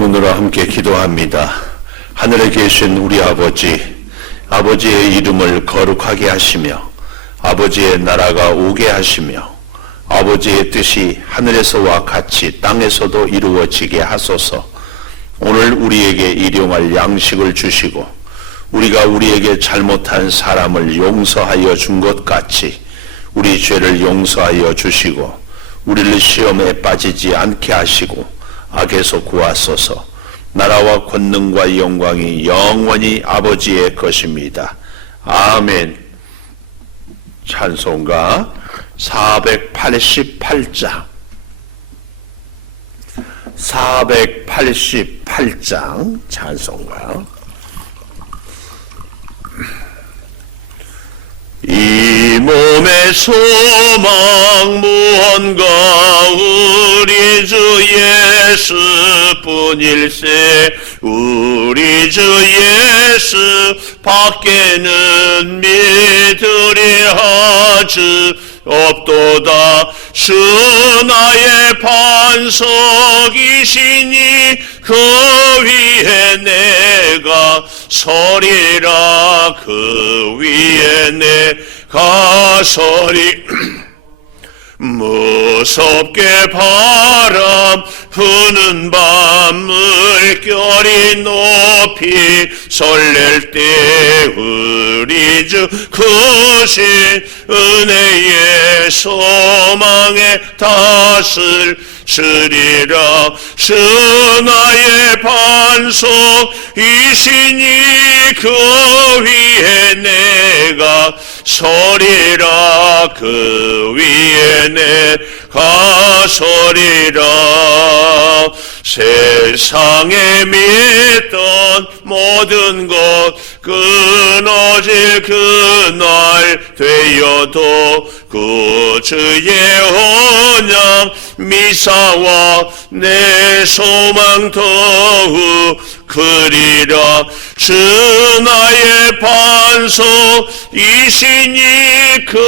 여러분으로 함께 기도합니다. 하늘에 계신 우리 아버지, 아버지의 이름을 거룩하게 하시며 아버지의 나라가 오게 하시며 아버지의 뜻이 하늘에서와 같이 땅에서도 이루어지게 하소서. 오늘 우리에게 일용할 양식을 주시고 우리가 우리에게 잘못한 사람을 용서하여 준 것 같이 우리 죄를 용서하여 주시고 우리를 시험에 빠지지 않게 하시고 악에서 구하소서. 나라와 권능과 영광이 영원히 아버지의 것입니다. 아멘. 찬송가 488장 488장 찬송가. 이 몸의 소망 무언가 우리 주 예수뿐일세. 우리 주 예수 밖에는 믿으리 하지 없도다. 주 나의 반석이시니 그 위에 내가 서리라. 그 위에 내가 서리. 무섭게 바람 부는 밤 물결이 높이 설렐 때 우리 주 크신 은혜의 소망에 다스리라. 주 나의 반석이시니 그 위에 내가 서리라. 그 위에 내가 서리라. 세상에 믿던 모든 것 끊어질 그날 되어도 그 주의 언약 미사와 내 소망 더욱 크리라. 주 나의 반석이시니 그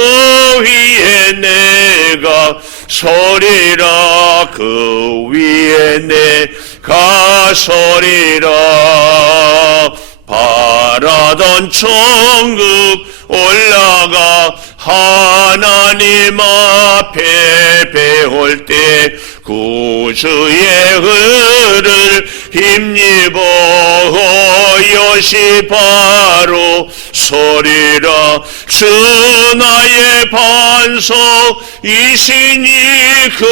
위에 내가 서리라. 그 위에 내가 서리라. 바라던 천국 올라가 하나님 앞에 배울 때 구주의 은을 힘입어 여시 바로 서리라. 주 나의 반석이시니 그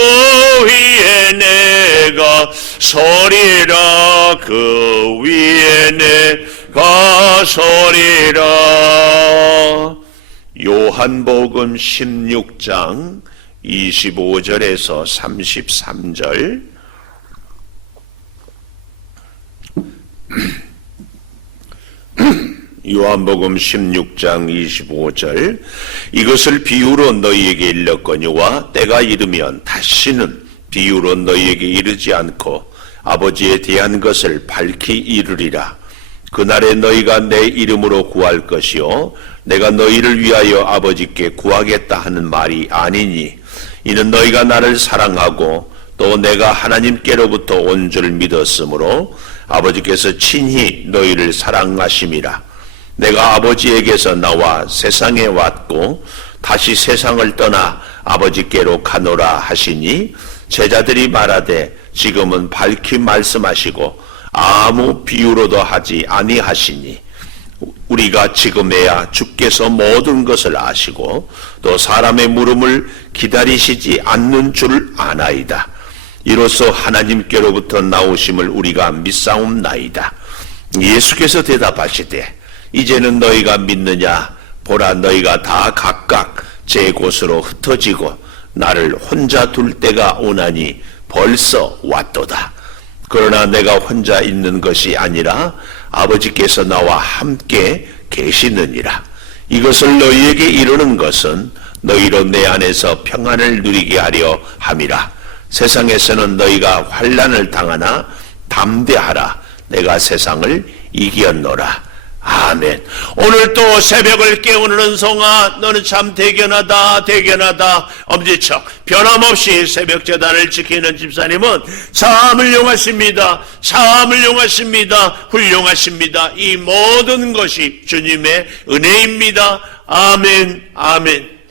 위에 내가 서리라. 그 위에 내가 서리라. 요한복음 16장 25절에서 33절. 요한복음 16장 25절. 이것을 비유로 너희에게 일렀거니와 때가 이르면 다시는 비유로 너희에게 이르지 않고 아버지에 대한 것을 밝히 이르리라. 그날에 너희가 내 이름으로 구할 것이요 내가 너희를 위하여 아버지께 구하겠다 하는 말이 아니니 이는 너희가 나를 사랑하고 또 내가 하나님께로부터 온 줄 믿었으므로 아버지께서 친히 너희를 사랑하심이라. 내가 아버지에게서 나와 세상에 왔고 다시 세상을 떠나 아버지께로 가노라 하시니 제자들이 말하되 지금은 밝히 말씀하시고 아무 비유로도 하지 아니하시니 우리가 지금에야 주께서 모든 것을 아시고 또 사람의 물음을 기다리시지 않는 줄 아나이다. 이로써 하나님께로부터 나오심을 우리가 믿사옵나이다. 예수께서 대답하시되 이제는 너희가 믿느냐? 보라, 너희가 다 각각 제 곳으로 흩어지고 나를 혼자 둘 때가 오나니 벌써 왔도다. 그러나 내가 혼자 있는 것이 아니라 아버지께서 나와 함께 계시느니라. 이것을 너희에게 이르는 것은 너희로 내 안에서 평안을 누리게 하려 함이라. 세상에서는 너희가 환난을 당하나 담대하라. 내가 세상을 이겼노라. 아멘. 오늘 또 새벽을 깨우는 은송아, 너는 참 대견하다, 대견하다. 엄지척 변함없이 새벽 제단을 지키는 집사님은 참 훌륭하십니다. 참 훌륭하십니다. 훌륭하십니다. 이 모든 것이 주님의 은혜입니다. 아멘, 아멘.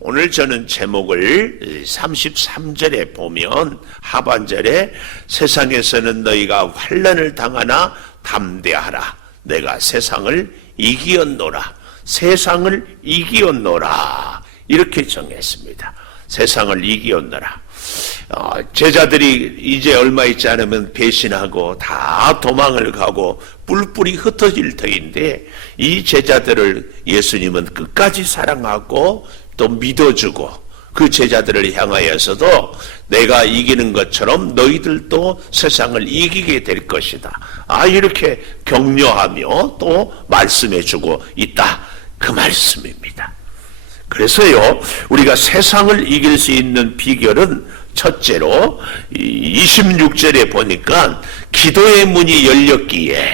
오늘 저는 제목을 33절에 보면 하반절에 세상에서는 너희가 환난을 당하나 담대하라. 내가 세상을 이기었노라. 세상을 이기었노라. 이렇게 정했습니다. 세상을 이기었노라. 제자들이 이제 얼마 있지 않으면 배신하고 다 도망을 가고 뿔뿔이 흩어질 터인데 이 제자들을 예수님은 끝까지 사랑하고 또 믿어주고 그 제자들을 향하여서도 내가 이기는 것처럼 너희들도 세상을 이기게 될 것이다. 이렇게 격려하며 또 말씀해주고 있다. 그 말씀입니다. 그래서요, 우리가 세상을 이길 수 있는 비결은 첫째로 26절에 보니까 기도의 문이 열렸기에,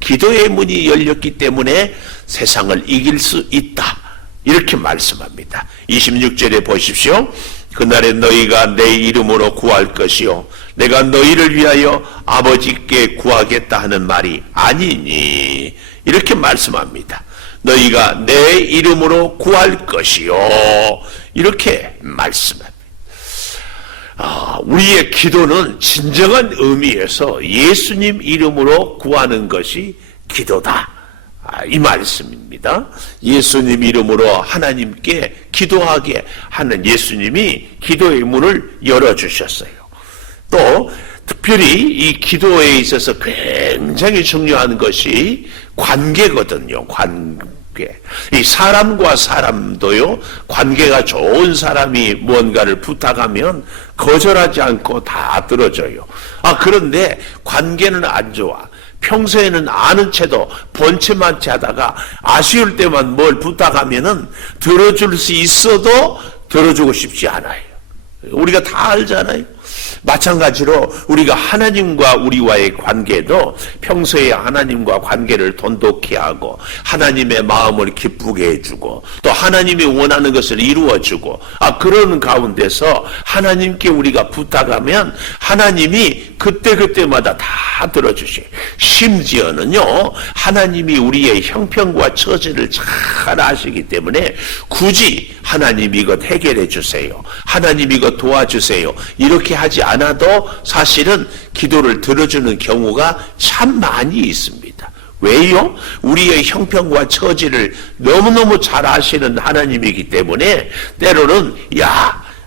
기도의 문이 열렸기 때문에 세상을 이길 수 있다. 이렇게 말씀합니다. 26절에 보십시오. 그날에 너희가 내 이름으로 구할 것이요 내가 너희를 위하여 아버지께 구하겠다 하는 말이 아니니, 이렇게 말씀합니다. 너희가 내 이름으로 구할 것이요, 이렇게 말씀합니다. 우리의 기도는 진정한 의미에서 예수님 이름으로 구하는 것이 기도다. 이 말씀입니다. 예수님 이름으로 하나님께 기도하게 하는 예수님이 기도의 문을 열어주셨어요. 또 특별히 이 기도에 있어서 굉장히 중요한 것이 관계거든요. 관계. 이 사람과 사람도요, 관계가 좋은 사람이 무언가를 부탁하면 거절하지 않고 다 들어줘요. 그런데 관계는 안 좋아. 평소에는 아는 채도 본체만 채 하다가 아쉬울 때만 뭘 부탁하면은 들어줄 수 있어도 들어주고 싶지 않아요. 우리가 다 알잖아요. 마찬가지로 우리가 하나님과 우리와의 관계도 평소에 하나님과 관계를 돈독히 하고 하나님의 마음을 기쁘게 해주고 또 하나님이 원하는 것을 이루어주고 그런 가운데서 하나님께 우리가 부탁하면 하나님이 그때그때마다 다 들어주셔요. 심지어는요, 하나님이 우리의 형편과 처지를 잘 아시기 때문에 굳이 하나님 이것 해결해 주세요, 하나님 이것 도와주세요, 이렇게 하지 않아도 사실은 기도를 들어주는 경우가 참 많이 있습니다. 왜요? 우리의 형편과 처지를 너무너무 잘 아시는 하나님이기 때문에 때로는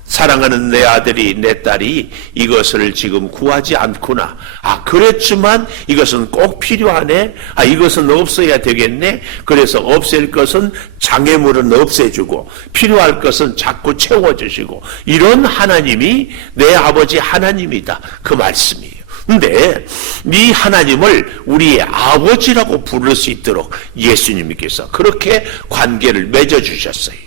사랑하는 내 아들이 내 딸이 이것을 지금 구하지 않구나. 그랬지만 이것은 꼭 필요하네. 이것은 없어야 되겠네. 그래서 없앨 것은 장애물은 없애주고 필요할 것은 자꾸 채워주시고, 이런 하나님이 내 아버지 하나님이다. 그 말씀이에요. 근데 이 하나님을 우리의 아버지라고 부를 수 있도록 예수님께서 그렇게 관계를 맺어주셨어요.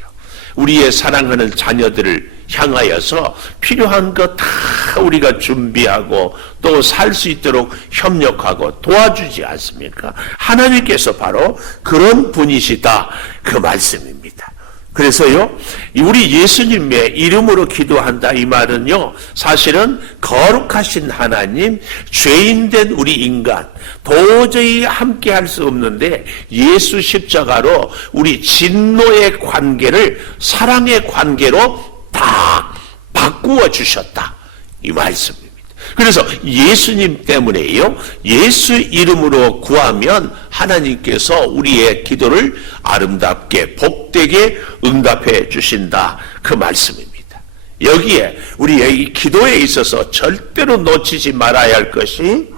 우리의 사랑하는 자녀들을 향하여서 필요한 것 다 우리가 준비하고 또 살 수 있도록 협력하고 도와주지 않습니까? 하나님께서 바로 그런 분이시다. 그 말씀입니다. 그래서요, 우리 예수님의 이름으로 기도한다 이 말은요, 사실은 거룩하신 하나님, 죄인된 우리 인간 도저히 함께 할 수 없는데 예수 십자가로 우리 진노의 관계를 사랑의 관계로 다 바꾸어 주셨다. 이 말씀입니다. 그래서 예수님 때문에요, 예수 이름으로 구하면 하나님께서 우리의 기도를 아름답게 복되게 응답해 주신다. 그 말씀입니다. 여기에 우리의 이 기도에 있어서 절대로 놓치지 말아야 할 것이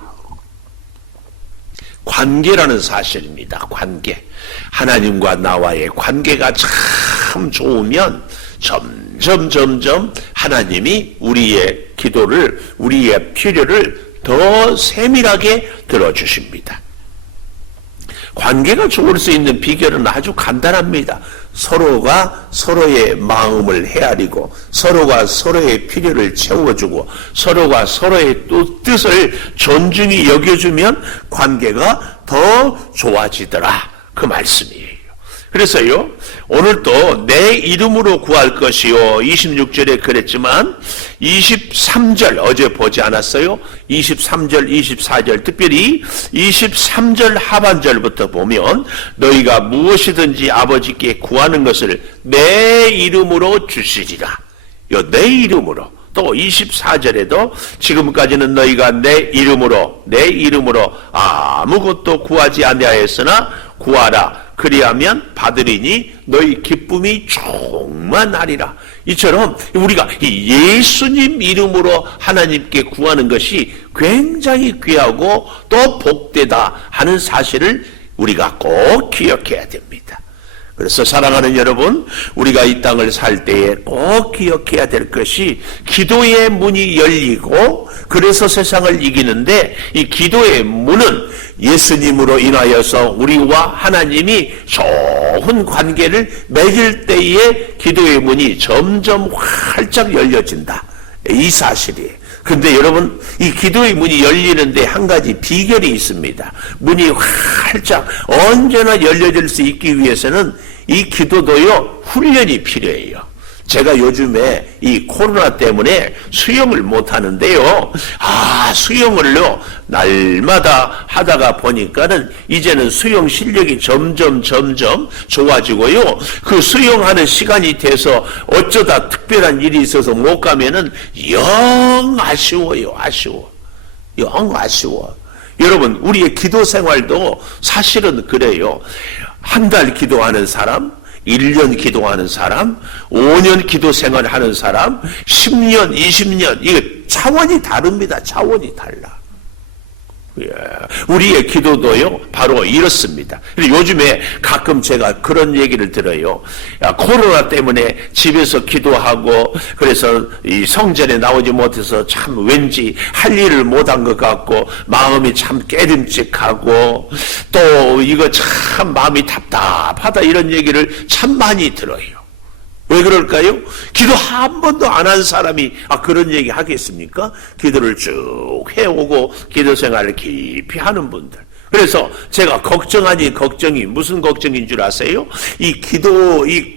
관계라는 사실입니다. 관계. 하나님과 나와의 관계가 참 좋으면 점점 하나님이 우리의 기도를, 우리의 필요를 더 세밀하게 들어주십니다. 관계가 좋을 수 있는 비결은 아주 간단합니다. 서로가 서로의 마음을 헤아리고 서로가 서로의 필요를 채워주고 서로가 서로의 뜻을 존중히 여겨주면 관계가 더 좋아지더라. 그 말씀이에요. 그래서요, 오늘도 내 이름으로 구할 것이요. 26절에 그랬지만 23절 어제 보지 않았어요? 23절, 24절 특별히 23절 하반절부터 보면 너희가 무엇이든지 아버지께 구하는 것을 내 이름으로 주시리라. 내 이름으로. 또 24절에도 지금까지는 너희가 내 이름으로 아무것도 구하지 아니하였으나 구하라. 그리하면 받으리니 너희 기쁨이 충만하리라. 이처럼 우리가 예수님 이름으로 하나님께 구하는 것이 굉장히 귀하고 또 복되다 하는 사실을 우리가 꼭 기억해야 됩니다. 그래서 사랑하는 여러분, 우리가 이 땅을 살 때에 꼭 기억해야 될 것이 기도의 문이 열리고 그래서 세상을 이기는데 이 기도의 문은 예수님으로 인하여서 우리와 하나님이 좋은 관계를 맺을 때에 기도의 문이 점점 활짝 열려진다. 이 사실이에요. 근데 여러분, 이 기도의 문이 열리는데 한 가지 비결이 있습니다. 문이 활짝 언제나 열려질 수 있기 위해서는 이 기도도요, 훈련이 필요해요. 제가 요즘에 이 코로나 때문에 수영을 못 하는데요. 수영을요, 날마다 하다가 보니까는 이제는 수영 실력이 점점 좋아지고요. 그 수영하는 시간이 돼서 어쩌다 특별한 일이 있어서 못 가면은 영 아쉬워요. 영 아쉬워. 여러분, 우리의 기도 생활도 사실은 그래요. 한 달 기도하는 사람, 1년 기도하는 사람, 5년 기도 생활하는 사람, 10년, 20년, 이거 차원이 다릅니다. 차원이 달라. 우리의 기도도요, 바로 이렇습니다. 요즘에 가끔 제가 그런 얘기를 들어요. 코로나 때문에 집에서 기도하고, 그래서 이 성전에 나오지 못해서 참 왠지 할 일을 못한 것 같고, 마음이 참 깨름직하고, 또 이거 참 마음이 답답하다, 이런 얘기를 참 많이 들어요. 왜 그럴까요? 기도 한 번도 안 한 사람이 그런 얘기 하겠습니까? 기도를 쭉 해오고 기도 생활을 깊이 하는 분들. 그래서 제가 걱정하니 걱정이 무슨 걱정인 줄 아세요? 이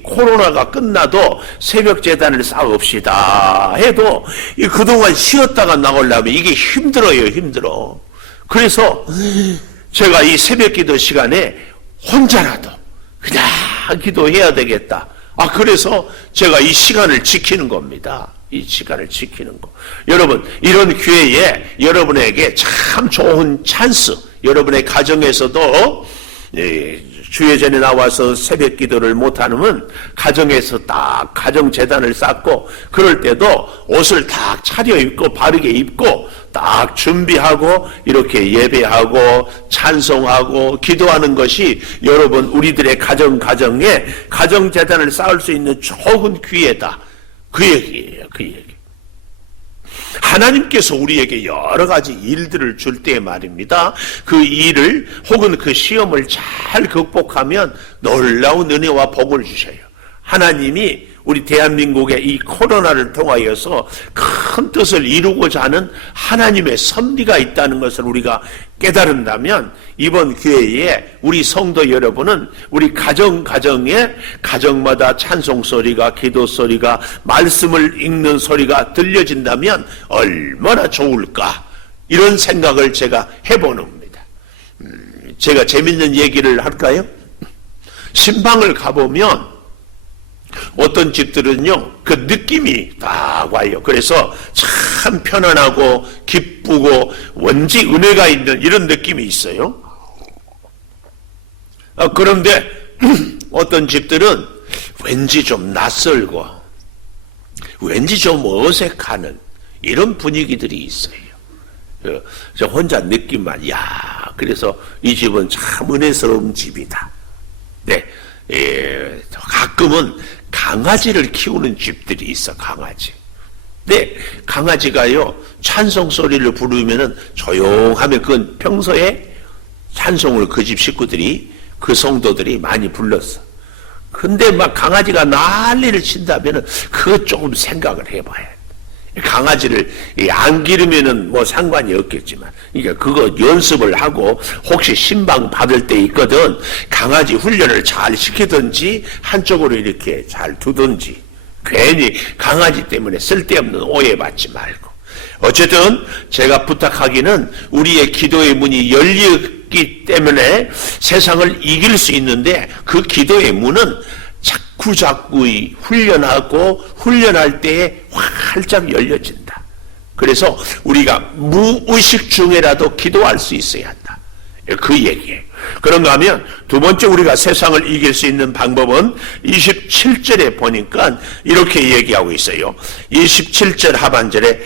코로나가 끝나도 새벽 제단을 쌓읍시다 해도 그동안 쉬었다가 나오려면 이게 힘들어. 그래서 제가 이 새벽 기도 시간에 혼자라도 그냥 기도해야 되겠다. 그래서 제가 이 시간을 지키는 겁니다. 이 시간을 지키는 거. 여러분, 이런 기회에 여러분에게 참 좋은 찬스, 여러분의 가정에서도 주예전에 나와서 새벽 기도를 못하면 가정에서 딱 가정재단을 쌓고 그럴 때도 옷을 딱 차려입고 바르게 입고 딱 준비하고 이렇게 예배하고 찬송하고 기도하는 것이 여러분 우리들의 가정에 가정재단을 쌓을 수 있는 좋은 기회다. 그 얘기예요. 그 얘기. 하나님께서 우리에게 여러 가지 일들을 줄 때 말입니다. 그 일을 혹은 그 시험을 잘 극복하면 놀라운 은혜와 복을 주셔요. 하나님이 우리 대한민국의 이 코로나를 통하여서 큰 뜻을 이루고자 하는 하나님의 섭리가 있다는 것을 우리가 깨달은다면 이번 기회에 우리 성도 여러분은 우리 가정마다 찬송 소리가, 기도 소리가, 말씀을 읽는 소리가 들려진다면 얼마나 좋을까, 이런 생각을 제가 해보는 겁니다. 제가 재밌는 얘기를 할까요? 신방을 가보면 어떤 집들은요, 그 느낌이 딱 와요. 그래서 참 편안하고 기쁘고 왠지 은혜가 있는 이런 느낌이 있어요. 그런데 어떤 집들은 왠지 좀 낯설고 왠지 좀 어색하는 이런 분위기들이 있어요. 저 혼자 느낌만, 그래서 이 집은 참 은혜스러운 집이다. 네. 가끔은 강아지를 키우는 집들이 있어, 강아지. 근데 강아지가요, 찬송 소리를 부르면은 조용하면 그건 평소에 찬송을 그 집 식구들이, 그 성도들이 많이 불렀어. 근데 막 강아지가 난리를 친다면은 그거 조금 생각을 해봐야 돼. 강아지를 안 기르면은 뭐 상관이 없겠지만, 그러니까 그거 연습을 하고 혹시 신방 받을 때 있거든 강아지 훈련을 잘 시키든지 한쪽으로 이렇게 잘 두든지, 괜히 강아지 때문에 쓸데없는 오해받지 말고. 어쨌든 제가 부탁하기는 우리의 기도의 문이 열리기 때문에 세상을 이길 수 있는데, 그 기도의 문은 자꾸 훈련하고 훈련할 때에 활짝 열려진다. 그래서 우리가 무의식 중에라도 기도할 수 있어야 한다. 그 얘기예요. 그런가 하면 두 번째 우리가 세상을 이길 수 있는 방법은 27절에 보니까 이렇게 얘기하고 있어요. 27절 하반절에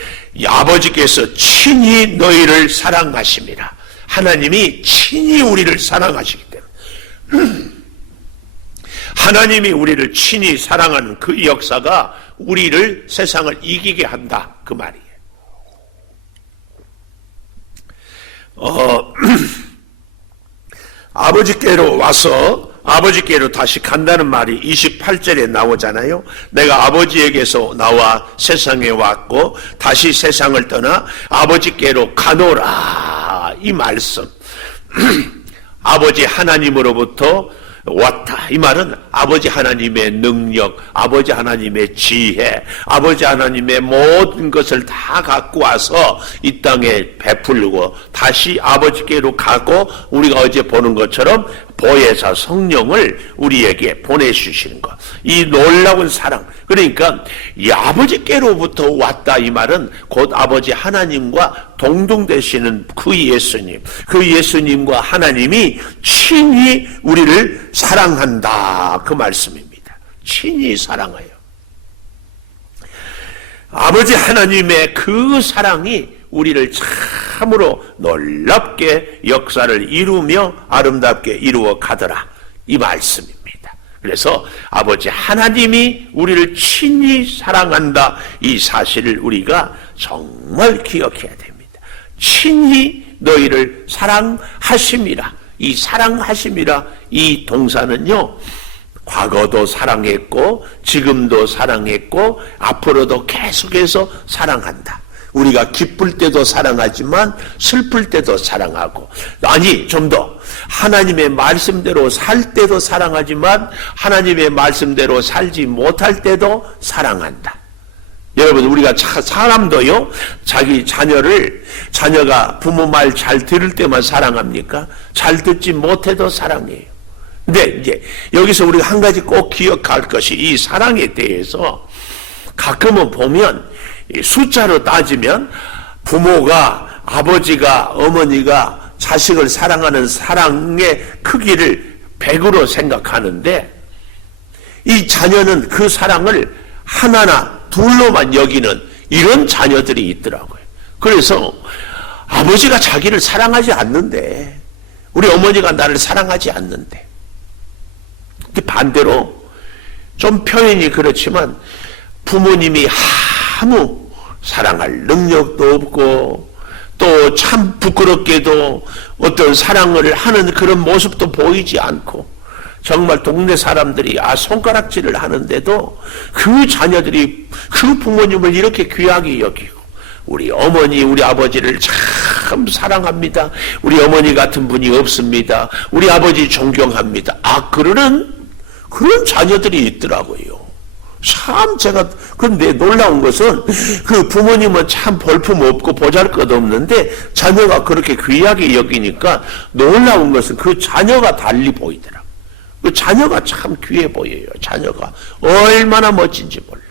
아버지께서 친히 너희를 사랑하심이라. 하나님이 친히 우리를 사랑하시기 때문에 하나님이 우리를 친히 사랑하는 그 역사가 우리를 세상을 이기게 한다, 그 말이에요. 아버지께로 와서 아버지께로 다시 간다는 말이 28절에 나오잖아요. 내가 아버지에게서 나와 세상에 왔고 다시 세상을 떠나 아버지께로 가노라, 이 말씀. 아버지 하나님으로부터 왔다, 이 말은 아버지 하나님의 능력, 아버지 하나님의 지혜, 아버지 하나님의 모든 것을 다 갖고 와서 이 땅에 베풀고 다시 아버지께로 가고, 우리가 어제 보는 것처럼 보혜사 성령을 우리에게 보내주시는 것, 이 놀라운 사랑. 그러니까 이 아버지께로부터 왔다, 이 말은 곧 아버지 하나님과 동등되시는 그 예수님, 그 예수님과 하나님이 친히 우리를 사랑한다, 그 말씀입니다. 친히 사랑해요. 아버지 하나님의 그 사랑이 우리를 참으로 놀랍게 역사를 이루며 아름답게 이루어 가더라, 이 말씀입니다. 그래서 아버지 하나님이 우리를 친히 사랑한다, 이 사실을 우리가 정말 기억해야 됩니다. 친히 너희를 사랑하심이라. 이 사랑하심이라, 이 동사는요, 과거도 사랑했고 지금도 사랑했고 앞으로도 계속해서 사랑한다. 우리가 기쁠 때도 사랑하지만 슬플 때도 사랑하고, 아니 좀 더 하나님의 말씀대로 살 때도 사랑하지만 하나님의 말씀대로 살지 못할 때도 사랑한다. 여러분, 우리가 사람도요, 자기 자녀가 부모 말 잘 들을 때만 사랑합니까? 잘 듣지 못해도 사랑해요. 근데 이제 여기서 우리가 한 가지 꼭 기억할 것이, 이 사랑에 대해서 가끔은 보면 숫자로 따지면 부모가, 아버지가, 어머니가 자식을 사랑하는 사랑의 크기를 100으로 생각하는데, 이 자녀는 그 사랑을 하나나 둘로만 여기는 이런 자녀들이 있더라고요. 그래서 아버지가 자기를 사랑하지 않는데, 우리 어머니가 나를 사랑하지 않는데, 근데 반대로 좀 표현이 그렇지만 부모님이 아무 사랑할 능력도 없고 또 참 부끄럽게도 어떤 사랑을 하는 그런 모습도 보이지 않고, 정말 동네 사람들이 손가락질을 하는데도 그 자녀들이 그 부모님을 이렇게 귀하게 여기고, 우리 어머니, 우리 아버지를 참 사랑합니다. 우리 어머니 같은 분이 없습니다. 우리 아버지 존경합니다. 그러는 그런 자녀들이 있더라고요. 참 그런데 놀라운 것은 그 부모님은 참 볼품 없고 보잘것 없는데 자녀가 그렇게 귀하게 여기니까 놀라운 것은 그 자녀가 달리 보이더라고요. 그 자녀가 참 귀해 보여요. 자녀가 얼마나 멋진지 몰라요.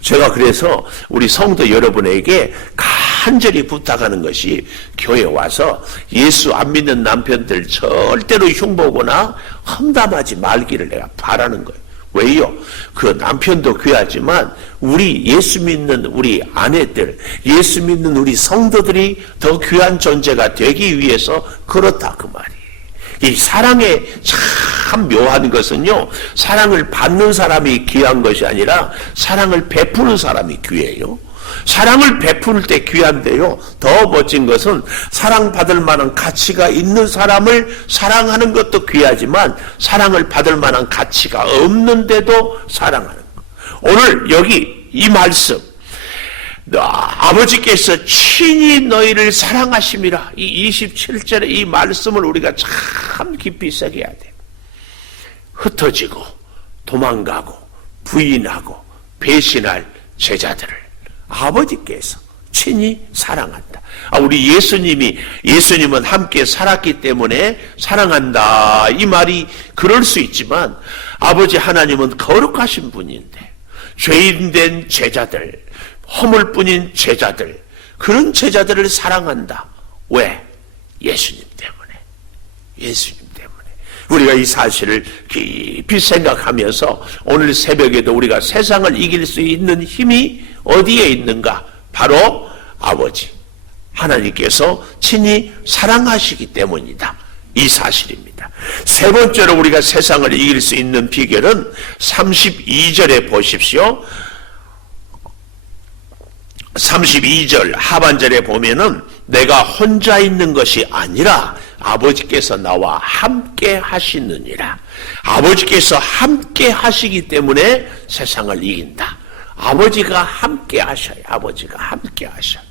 제가 그래서 우리 성도 여러분에게 간절히 부탁하는 것이, 교회 와서 예수 안 믿는 남편들 절대로 흉보거나 험담하지 말기를 내가 바라는 거예요. 왜요? 그 남편도 귀하지만 우리 예수 믿는 우리 아내들, 예수 믿는 우리 성도들이 더 귀한 존재가 되기 위해서 그렇다, 그 말이에요. 이 사랑에 참 묘한 것은요, 사랑을 받는 사람이 귀한 것이 아니라 사랑을 베푸는 사람이 귀해요. 사랑을 베풀 때 귀한데요, 더 멋진 것은 사랑받을 만한 가치가 있는 사람을 사랑하는 것도 귀하지만 사랑을 받을 만한 가치가 없는데도 사랑하는 것. 오늘 여기 이 말씀, 아버지께서 친히 너희를 사랑하심이라. 이 27절의 이 말씀을 우리가 참 깊이 새겨야 돼요. 흩어지고 도망가고 부인하고 배신할 제자들을 아버지께서 친히 사랑한다. 우리 예수님은 함께 살았기 때문에 사랑한다. 이 말이 그럴 수 있지만 아버지 하나님은 거룩하신 분인데 죄인된 제자들, 허물뿐인 제자들, 그런 제자들을 사랑한다. 왜? 예수님 때문에. 예수님 때문에. 우리가 이 사실을 깊이 생각하면서 오늘 새벽에도 우리가 세상을 이길 수 있는 힘이 어디에 있는가? 바로 아버지 하나님께서 친히 사랑하시기 때문이다. 이 사실입니다. 세 번째로 우리가 세상을 이길 수 있는 비결은 32절에 보십시오. 32절 하반절에 보면은 내가 혼자 있는 것이 아니라 아버지께서 나와 함께 하시느니라. 아버지께서 함께 하시기 때문에 세상을 이긴다. 아버지가 함께 하셔요. 아버지가 함께 하셔요.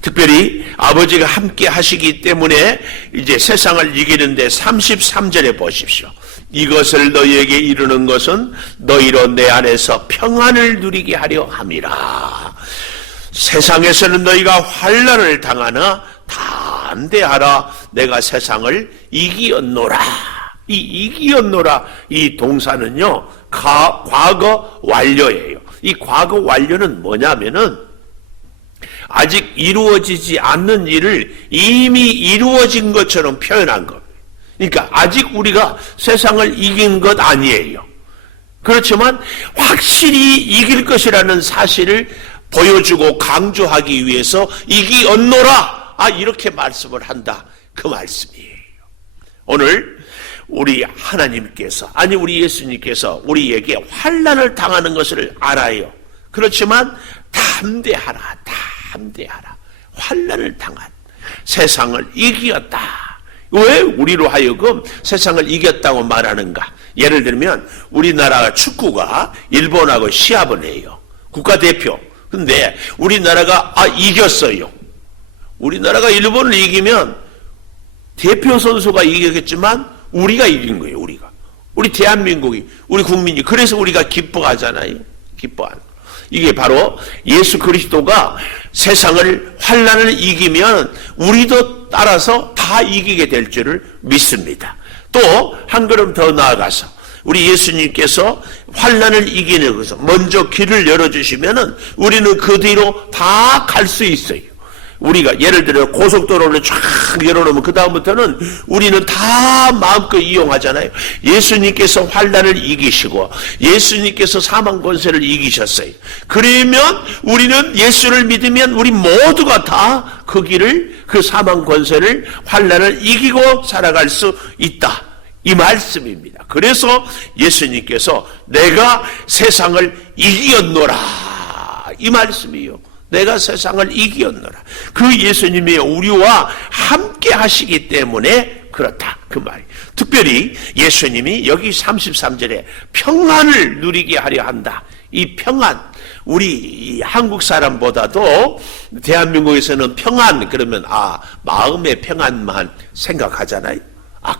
특별히 아버지가 함께 하시기 때문에 이제 세상을 이기는데 33절에 보십시오. 이것을 너희에게 이루는 것은 너희로 내 안에서 평안을 누리게 하려 함이라. 세상에서는 너희가 환난을 당하나 담대하라. 내가 세상을 이기었노라. 이 이기었노라 이 동사는요 과거 완료예요. 이 과거 완료는 뭐냐면은 아직 이루어지지 않는 일을 이미 이루어진 것처럼 표현한 겁니다. 그러니까 아직 우리가 세상을 이긴 것 아니에요. 그렇지만 확실히 이길 것이라는 사실을 보여주고 강조하기 위해서 이기었노라. 이렇게 말씀을 한다. 그 말씀이에요. 오늘 우리 하나님께서 우리 예수님께서 우리에게 환난을 당하는 것을 알아요. 그렇지만 담대하라. 환난을 당한 세상을 이겼다. 왜 우리로 하여금 세상을 이겼다고 말하는가? 예를 들면 우리나라 축구가 일본하고 시합을 해요. 국가대표. 근데 우리나라가 이겼어요. 우리나라가 일본을 이기면 대표 선수가 이기겠지만 우리가 이긴 거예요. 우리 대한민국이, 우리 국민이. 그래서 우리가 기뻐하잖아요. 기뻐하는. 이게 바로 예수 그리스도가 세상을 환난을 이기면 우리도 따라서 다 이기게 될 줄을 믿습니다. 또 한 걸음 더 나아가서 우리 예수님께서 환난을 이기는 것에서 먼저 길을 열어주시면은 우리는 그 뒤로 다 갈 수 있어요. 우리가 예를 들어 고속도로를 쫙 열어놓으면 그 다음부터는 우리는 다 마음껏 이용하잖아요. 예수님께서 환난을 이기시고 예수님께서 사망 권세를 이기셨어요. 그러면 우리는 예수를 믿으면 우리 모두가 다 그 길을, 그 사망 권세를, 환난을 이기고 살아갈 수 있다. 이 말씀입니다. 그래서 예수님께서 내가 세상을 이기었노라. 이 말씀이요. 내가 세상을 이기었노라. 그 예수님이 우리와 함께 하시기 때문에 그렇다. 그 말이. 특별히 예수님이 여기 33절에 평안을 누리게 하려 한다. 이 평안. 우리 한국 사람보다도 대한민국에서는 평안 그러면 마음의 평안만 생각하잖아요.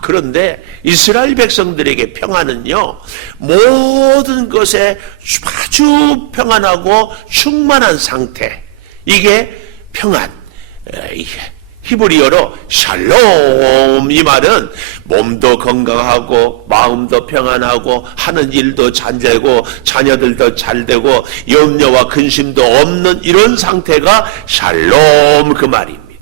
그런데 이스라엘 백성들에게 평안은요, 모든 것에 아주 평안하고 충만한 상태. 이게 평안. 히브리어로 샬롬. 이 말은 몸도 건강하고 마음도 평안하고 하는 일도 잘 되고 자녀들도 잘 되고 염려와 근심도 없는 이런 상태가 샬롬 그 말입니다.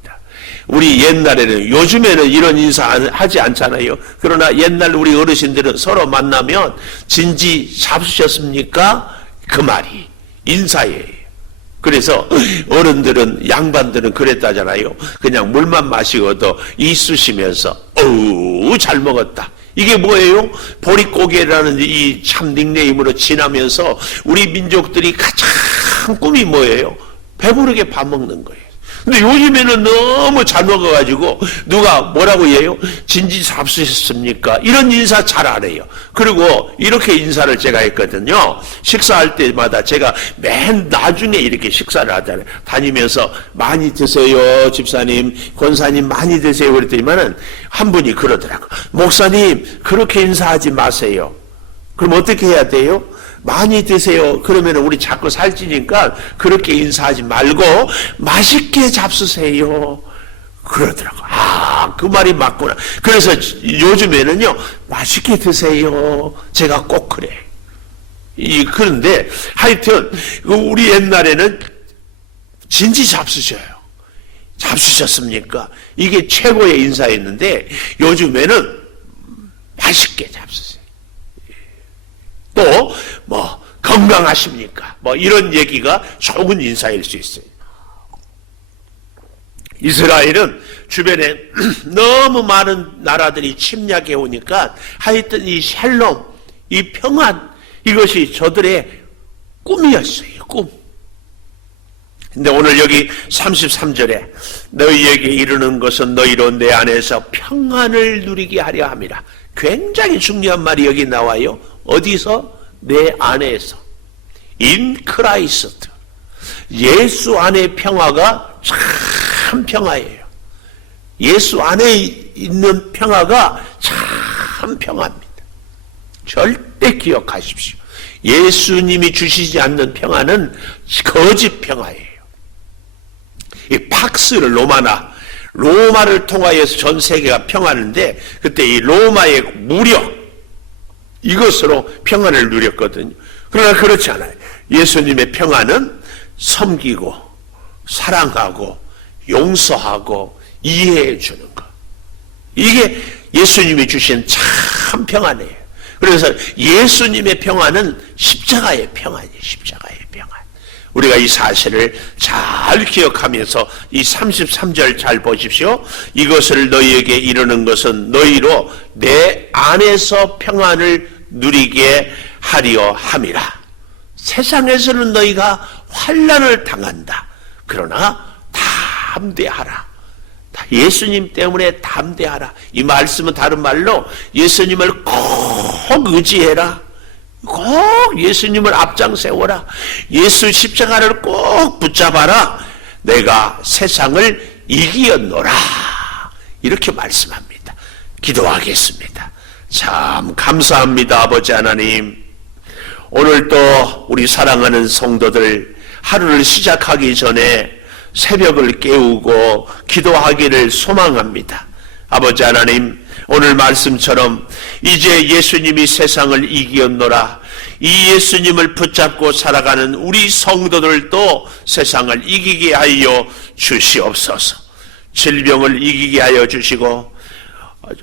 우리 옛날에는, 요즘에는 이런 인사 하지 않잖아요. 그러나 옛날 우리 어르신들은 서로 만나면 진지 잡수셨습니까? 그 말이 인사예요. 그래서 어른들은, 양반들은 그랬다잖아요. 그냥 물만 마시고도 이 쑤시면서 어우 잘 먹었다. 이게 뭐예요? 보릿고개라는 이 참 닉네임으로 지나면서 우리 민족들이 가장 꿈이 뭐예요? 배부르게 밥 먹는 거예요. 근데 요즘에는 너무 잘 먹어가지고 누가 뭐라고 해요? 진지 잡수셨습니까? 이런 인사 잘 안 해요. 그리고 이렇게 인사를 제가 했거든요. 식사할 때마다 제가 맨 나중에 이렇게 식사를 하잖아요. 다니면서 많이 드세요, 집사님, 권사님 많이 드세요. 그랬더니만은 한 분이 그러더라고요. 목사님, 그렇게 인사하지 마세요. 그럼 어떻게 해야 돼요? 많이 드세요. 그러면 우리 자꾸 살찌니까 그렇게 인사하지 말고 맛있게 잡수세요. 그러더라고요. 아, 그 말이 맞구나. 그래서 요즘에는요, 맛있게 드세요. 제가 꼭 그래. 그런데 하여튼 우리 옛날에는 진지 잡수셔요. 잡수셨습니까? 이게 최고의 인사였는데 요즘에는 맛있게 잡수세요. 또 건강하십니까? 이런 얘기가 좋은 인사일 수 있어요. 이스라엘은 주변에 너무 많은 나라들이 침략해 오니까 하여튼 이 샬롬, 이 평안, 이것이 저들의 꿈이었어요. 꿈. 근데 오늘 여기 33절에 너희에게 이르는 것은 너희로 내 안에서 평안을 누리게 하려 함이라. 굉장히 중요한 말이 여기 나와요. 어디서? 내 안에서. In Christ. 예수 안의 평화가 참 평화예요. 예수 안에 있는 평화가 참 평화입니다. 절대 기억하십시오. 예수님이 주시지 않는 평화는 거짓 평화예요. 이 팍스를 로마를 통하여서 전 세계가 평화인데 그때 이 로마의 무력 이것으로 평안을 누렸거든요. 그러나 그렇지 않아요. 예수님의 평안은 섬기고 사랑하고 용서하고 이해해 주는 것. 이게 예수님이 주신 참 평안이에요. 그래서 예수님의 평안은 십자가의 평안이에요. 십자가의 평안. 우리가 이 사실을 잘 기억하면서 이 33절 잘 보십시오. 이것을 너희에게 이르는 것은 너희로 내 안에서 평안을 누리게 하려 함이라. 세상에서는 너희가 환난을 당한다. 그러나 담대하라. 예수님 때문에 담대하라. 이 말씀은 다른 말로 예수님을 꼭 의지해라. 꼭 예수님을 앞장 세워라. 예수 십자가를 꼭 붙잡아라. 내가 세상을 이기었노라. 이렇게 말씀합니다. 기도하겠습니다. 참 감사합니다. 아버지 하나님, 오늘도 우리 사랑하는 성도들 하루를 시작하기 전에 새벽을 깨우고 기도하기를 소망합니다. 아버지 하나님, 오늘 말씀처럼 이제 예수님이 세상을 이기었노라. 이 예수님을 붙잡고 살아가는 우리 성도들도 세상을 이기게 하여 주시옵소서. 질병을 이기게 하여 주시고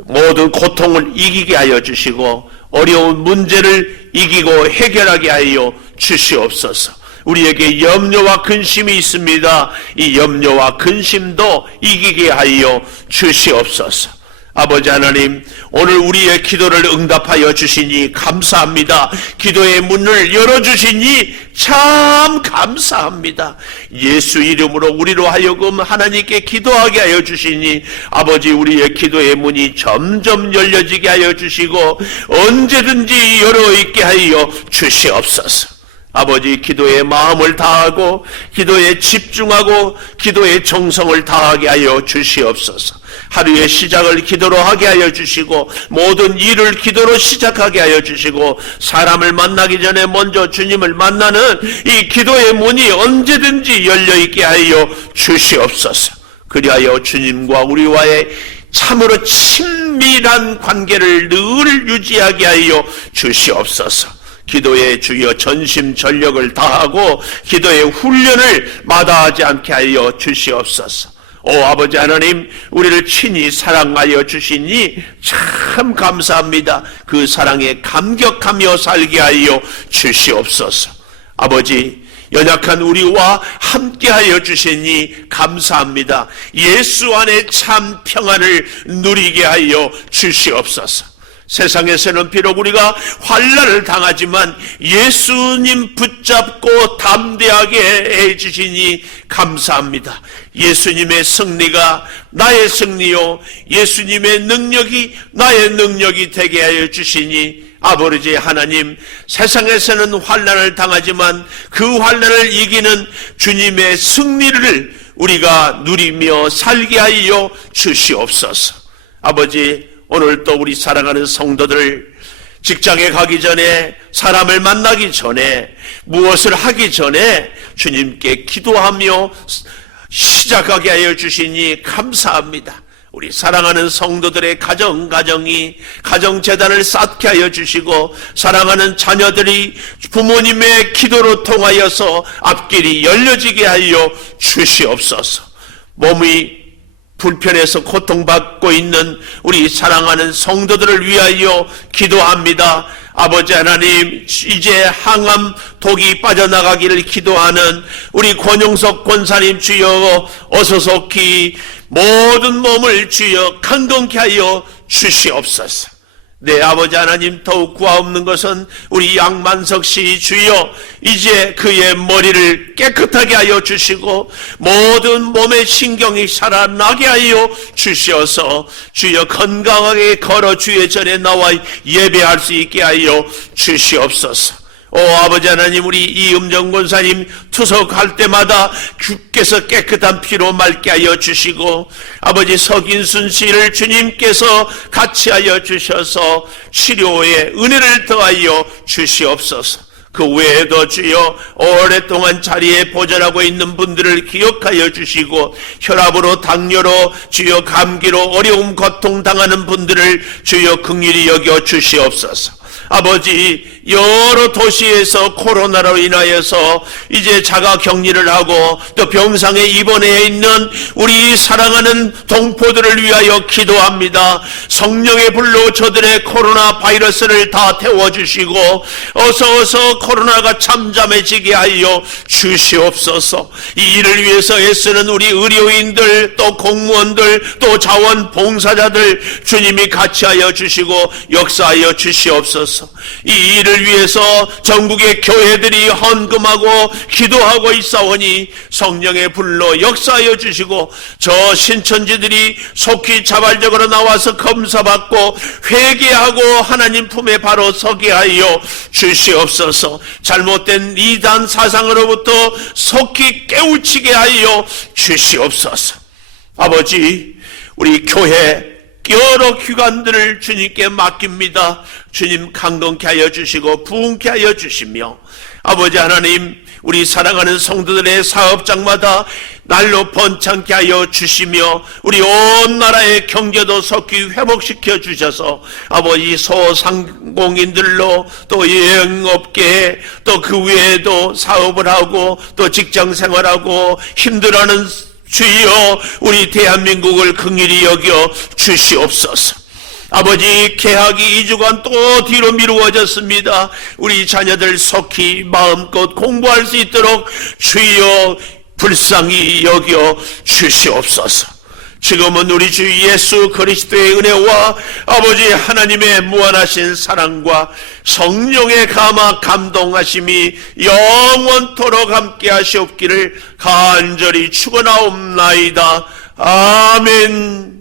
모든 고통을 이기게 하여 주시고 어려운 문제를 이기고 해결하게 하여 주시옵소서. 우리에게 염려와 근심이 있습니다. 이 염려와 근심도 이기게 하여 주시옵소서. 아버지 하나님, 오늘 우리의 기도를 응답하여 주시니 감사합니다. 기도의 문을 열어주시니 참 감사합니다. 예수 이름으로 우리로 하여금 하나님께 기도하게 하여 주시니 아버지, 우리의 기도의 문이 점점 열려지게 하여 주시고 언제든지 열어있게 하여 주시옵소서. 아버지, 기도의 마음을 다하고 기도에 집중하고 기도의 정성을 다하게 하여 주시옵소서. 하루의 시작을 기도로 하게 하여 주시고 모든 일을 기도로 시작하게 하여 주시고 사람을 만나기 전에 먼저 주님을 만나는 이 기도의 문이 언제든지 열려있게 하여 주시옵소서. 그리하여 주님과 우리와의 참으로 친밀한 관계를 늘 유지하게 하여 주시옵소서. 기도에 주여 전심전력을 다하고 기도의 훈련을 마다하지 않게 하여 주시옵소서. 오 아버지 하나님, 우리를 친히 사랑하여 주시니 참 감사합니다. 그 사랑에 감격하며 살게 하여 주시옵소서. 아버지, 연약한 우리와 함께하여 주시니 감사합니다. 예수 안에 참 평안을 누리게 하여 주시옵소서. 세상에서는 비록 우리가 환난을 당하지만 예수님 붙잡고 담대하게 해주시니 감사합니다. 예수님의 승리가 나의 승리요, 예수님의 능력이 나의 능력이 되게 하여 주시니 아버지 하나님, 세상에서는 환난을 당하지만 그 환난을 이기는 주님의 승리를 우리가 누리며 살게 하여 주시옵소서. 아버지, 오늘도 우리 사랑하는 성도들, 직장에 가기 전에, 사람을 만나기 전에, 무엇을 하기 전에 주님께 기도하며 시작하게 하여 주시니 감사합니다. 우리 사랑하는 성도들의 가정이 가정재단을 쌓게 하여 주시고, 사랑하는 자녀들이 부모님의 기도로 통하여서 앞길이 열려지게 하여 주시옵소서. 몸이 불편해서 고통받고 있는 우리 사랑하는 성도들을 위하여 기도합니다. 아버지 하나님, 이제 항암 독이 빠져나가기를 기도하는 우리 권용석 권사님 주여 어서 속히 모든 몸을 주여 강건케 하여 주시옵소서. 네, 아버지 하나님, 더욱 구하옵는 것은 우리 양만석 씨 주여 이제 그의 머리를 깨끗하게 하여 주시고 모든 몸의 신경이 살아나게 하여 주시어서 주여 건강하게 걸어 주의 전에 나와 예배할 수 있게 하여 주시옵소서. 아버지 하나님, 우리 이음정 권사님 투석할 때마다 주께서 깨끗한 피로 맑게 하여 주시고, 아버지 서긴순 씨를 주님께서 같이 하여 주셔서 치료에 은혜를 더하여 주시옵소서. 그 외에도 주여 오랫동안 자리에 보존하고 있는 분들을 기억하여 주시고, 혈압으로 당뇨로 주여 감기로 어려움 고통 당하는 분들을 주여 긍휼히 여겨 주시옵소서. 아버지, 여러 도시에서 코로나로 인하여서 이제 자가 격리를 하고 또 병상에 입원해 있는 우리 사랑하는 동포들을 위하여 기도합니다. 성령의 불로 저들의 코로나 바이러스를 다 태워주시고 어서 코로나가 잠잠해지게 하여 주시옵소서. 이 일을 위해서 애쓰는 우리 의료인들, 또 공무원들, 또 자원봉사자들 주님이 같이 하여 주시고 역사하여 주시옵소서. 이 일을 위해서 전국의 교회들이 헌금하고 기도하고 있사오니 성령의 불로 역사하여 주시고 저 신천지들이 속히 자발적으로 나와서 검사받고 회개하고 하나님 품에 바로 서게 하여 주시옵소서. 잘못된 이단 사상으로부터 속히 깨우치게 하여 주시옵소서. 아버지, 우리 교회 여러 기관들을 주님께 맡깁니다. 주님 강건케 하여 주시고 부흥케 하여 주시며, 아버지 하나님, 우리 사랑하는 성도들의 사업장마다 날로 번창케 하여 주시며 우리 온 나라의 경제도 속히 회복시켜 주셔서 아버지 소상공인들로 또 여행업계 또 그 외에도 사업을 하고 또 직장생활하고 힘들어하는 주여 우리 대한민국을 긍휼히 여겨 주시옵소서. 아버지, 개학이 2주간 또 뒤로 미루어졌습니다. 우리 자녀들 속히 마음껏 공부할 수 있도록 주여 불쌍히 여겨 주시옵소서. 지금은 우리 주 예수 그리스도의 은혜와 아버지 하나님의 무한하신 사랑과 성령의 감화 감동하심이 영원토록 함께 하시옵기를 간절히 축원하옵나이다. 아멘.